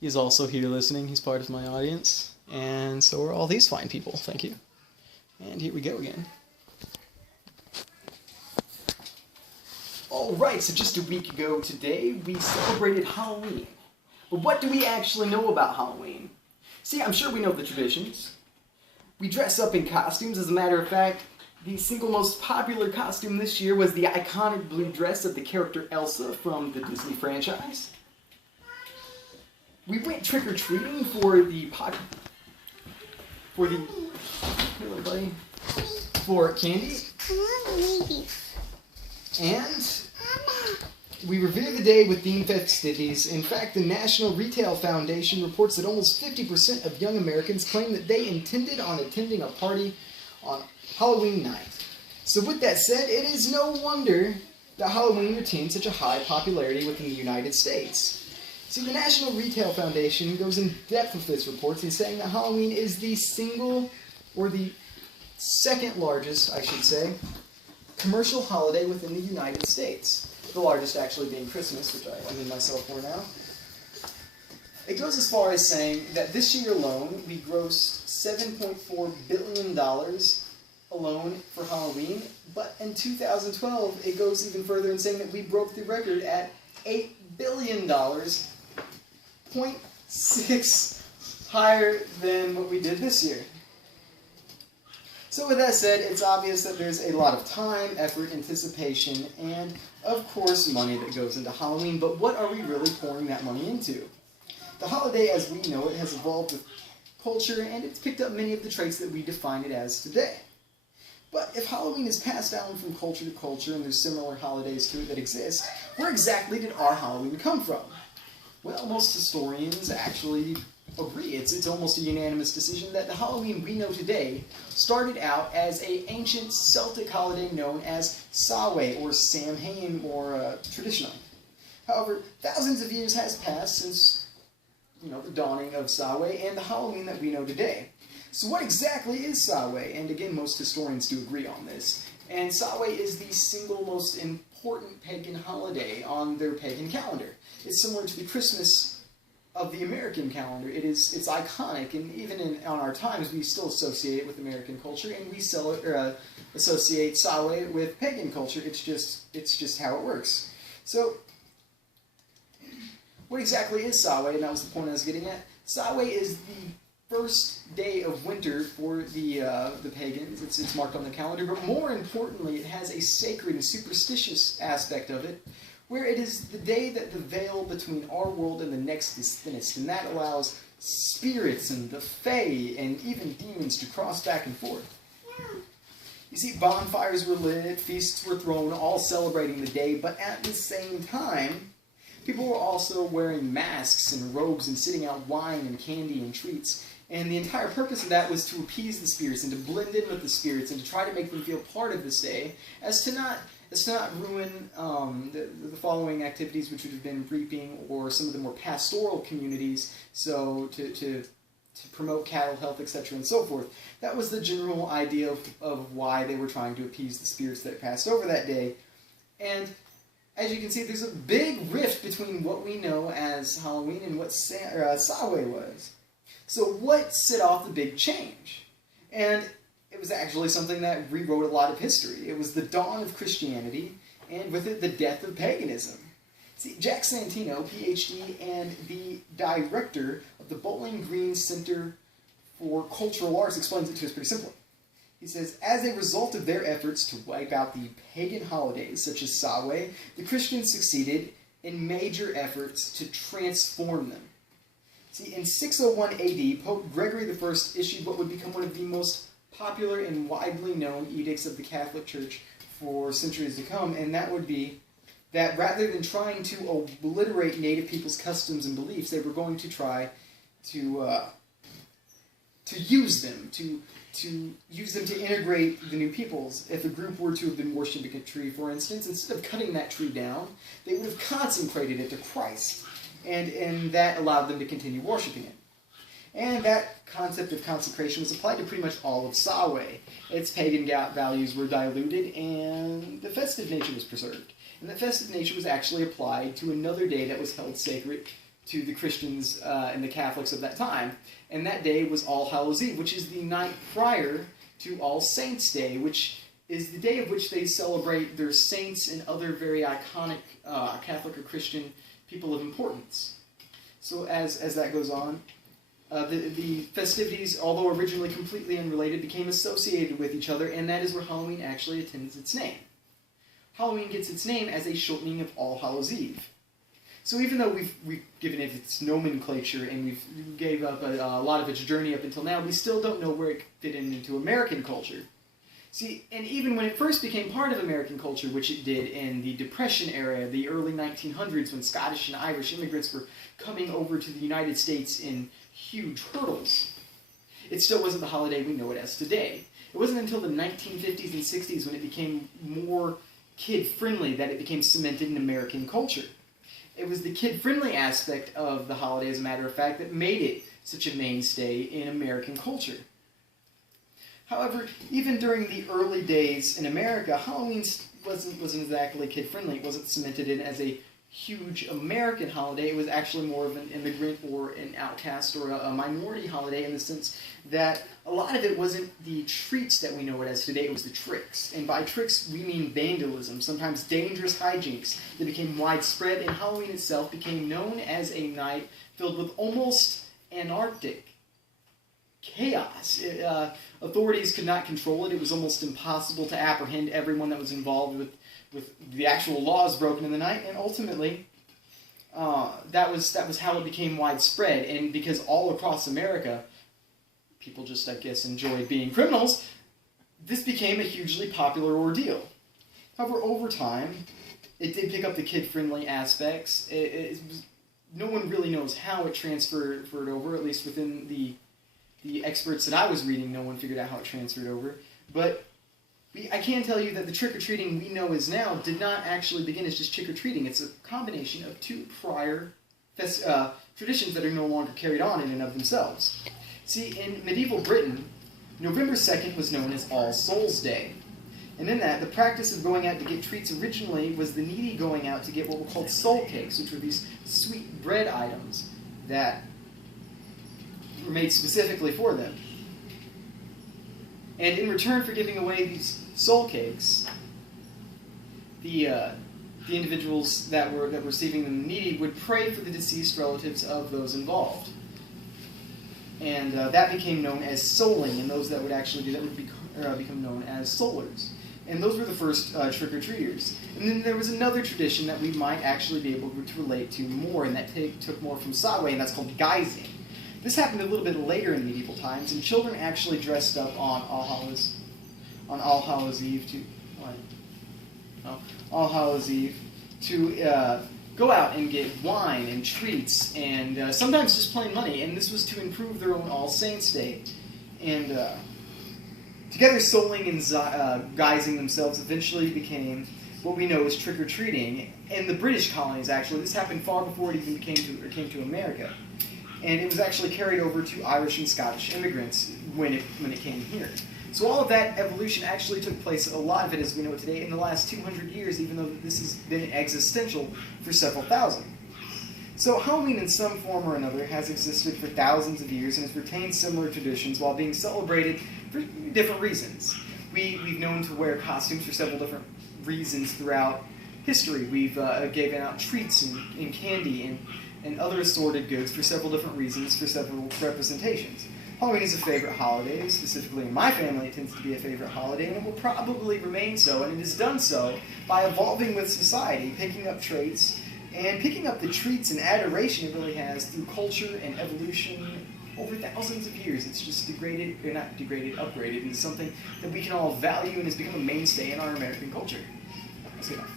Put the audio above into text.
He's also here listening. He's part of my audience. And so are all these fine people. Thank you. And here we go again. Alright, so just a week ago today, we celebrated Halloween. But what do we actually know about Halloween? See, I'm sure we know the traditions. We dress up in costumes. As a matter of fact, the single most popular costume this year was the iconic blue dress of the character Elsa from the Disney franchise. We went trick-or-treating for candy. And we revere the day with themed festivities. In fact, the National Retail Foundation reports that almost 50% of young Americans claim that they intended on attending a party on Halloween night. So with that said, it is no wonder that Halloween retains such a high popularity within the United States. See, the National Retail Foundation goes in depth with its reports in saying that Halloween is the second largest, I should say, commercial holiday within the United States. The largest actually being Christmas, which I mean myself for now. It goes as far as saying that this year alone, we grossed $7.4 billion alone for Halloween, but in 2012, it goes even further in saying that we broke the record at $8 billion, 0.6 higher than what we did this year. So with that said, it's obvious that there's a lot of time, effort, anticipation, and of course money that goes into Halloween, but what are we really pouring that money into? The holiday as we know it has evolved with culture, and it's picked up many of the traits that we define it as today. But if Halloween is passed down from culture to culture, and there's similar holidays to it that exist, where exactly did our Halloween come from? Well, most historians actually agree. It's almost a unanimous decision that the Halloween we know today started out as an ancient Celtic holiday known as Samhain or Samhain more traditionally. However, thousands of years has passed since the dawning of Samhain and the Halloween that we know today. So what exactly is Samhain? And again, most historians do agree on this. And Samhain is the single most important pagan holiday on their pagan calendar. It's similar to the Christmas of the American calendar. It's iconic, and even on our times, we still associate it with American culture, and we associate Samhain with pagan culture. It's just how it works. So, what exactly is Samhain? And that was the point I was getting at. Samhain is the first day of winter for the pagans. It's marked on the calendar, but more importantly, it has a sacred and superstitious aspect of it, where it is the day that the veil between our world and the next is thinnest, and that allows spirits and the fae and even demons to cross back and forth. You see, bonfires were lit, feasts were thrown, all celebrating the day, but at the same time, people were also wearing masks and robes and sitting out wine and candy and treats. And the entire purpose of that was to appease the spirits and to blend in with the spirits and to try to make them feel part of this day, as to not ruin the following activities, which would have been reaping or some of the more pastoral communities, so to promote cattle health, etc. and so forth. That was the general idea of why they were trying to appease the spirits that passed over that day. And as you can see, there's a big rift between what we know as Halloween and what Samhain was. So what set off the big change? And it was actually something that rewrote a lot of history. It was the dawn of Christianity, and with it, the death of paganism. See, Jack Santino, PhD, and the director of the Bowling Green Center for Cultural Arts explains it to us pretty simply. He says, as a result of their efforts to wipe out the pagan holidays, such as Samhain, the Christians succeeded in major efforts to transform them. See, in 601 AD, Pope Gregory I issued what would become one of the most popular and widely known edicts of the Catholic Church for centuries to come, and that would be that rather than trying to obliterate native people's customs and beliefs, they were going to try to use them, to integrate the new peoples. If a group were to have been worshipping a tree, for instance, instead of cutting that tree down, they would have consecrated it to Christ, and that allowed them to continue worshipping it. And that concept of consecration was applied to pretty much all of Samhain. Its pagan values were diluted, and the festive nature was preserved. And that festive nature was actually applied to another day that was held sacred to the Christians and the Catholics of that time. And that day was All Hallows Eve, which is the night prior to All Saints' Day, which is the day of which they celebrate their saints and other very iconic Catholic or Christian people of importance. So as that goes on, the festivities, although originally completely unrelated, became associated with each other, and that is where Halloween actually attains its name. Halloween gets its name as a shortening of All Hallows Eve. So even though we've given it its nomenclature and we've gave up a lot of its journey up until now, we still don't know where it fit into American culture. See, and even when it first became part of American culture, which it did in the Depression era, the early 1900s, when Scottish and Irish immigrants were coming over to the United States in huge hurdles, it still wasn't the holiday we know it as today. It wasn't until the 1950s and 60s when it became more kid-friendly that it became cemented in American culture. It was the kid-friendly aspect of the holiday, as a matter of fact, that made it such a mainstay in American culture. However, even during the early days in America, Halloween wasn't exactly kid-friendly. It wasn't cemented in as a huge American holiday. It was actually more of an immigrant or an outcast or a minority holiday, in the sense that a lot of it wasn't the treats that we know it as today, it was the tricks. And by tricks, we mean vandalism, sometimes dangerous hijinks that became widespread, and Halloween itself became known as a night filled with almost anarchic chaos. Authorities could not control it. It was almost impossible to apprehend everyone that was involved with the actual laws broken in the night, and ultimately that was how it became widespread. And because all across America, people just, I guess, enjoyed being criminals, this became a hugely popular ordeal. However, over time, it did pick up the kid-friendly aspects. No one really knows how it transferred over, at least within the experts that I was reading, no one figured out how it transferred over. But I can tell you that the trick-or-treating we know as now did not actually begin as just trick-or-treating. It's a combination of two prior traditions that are no longer carried on in and of themselves. See, in medieval Britain, November 2nd was known as All Souls' Day. And in that, the practice of going out to get treats originally was the needy going out to get what were called soul cakes, which were these sweet bread items that were made specifically for them. And in return for giving away these soul cakes, the individuals that were receiving them needy would pray for the deceased relatives of those involved. And that became known as souling, and those that would actually do that would become known as soulers. And those were the first trick-or-treaters. And then there was another tradition that we might actually be able to relate to more, and that took more from Samhain, and that's called guising. This happened a little bit later in medieval times, and children actually dressed up on All Hallows Eve to go out and get wine and treats, and sometimes just plain money, and this was to improve their own All Saints' Day. And together, souling and guising themselves eventually became what we know as trick-or-treating. In the British colonies, actually, this happened far before it even came to America. And it was actually carried over to Irish and Scottish immigrants when it came here. So all of that evolution actually took place, a lot of it as we know it today, in the last 200 years, even though this has been existential for several thousand. So Halloween in some form or another has existed for thousands of years and has retained similar traditions while being celebrated for different reasons. We've known to wear costumes for several different reasons throughout history. We've given out treats and candy and other assorted goods for several different reasons, for several representations. Halloween is a favorite holiday. Specifically in my family, it tends to be a favorite holiday, and it will probably remain so, and it has done so by evolving with society, picking up traits, and picking up the treats and adoration it really has through culture and evolution over thousands of years. It's just upgraded into something that we can all value and has become a mainstay in our American culture. That's enough.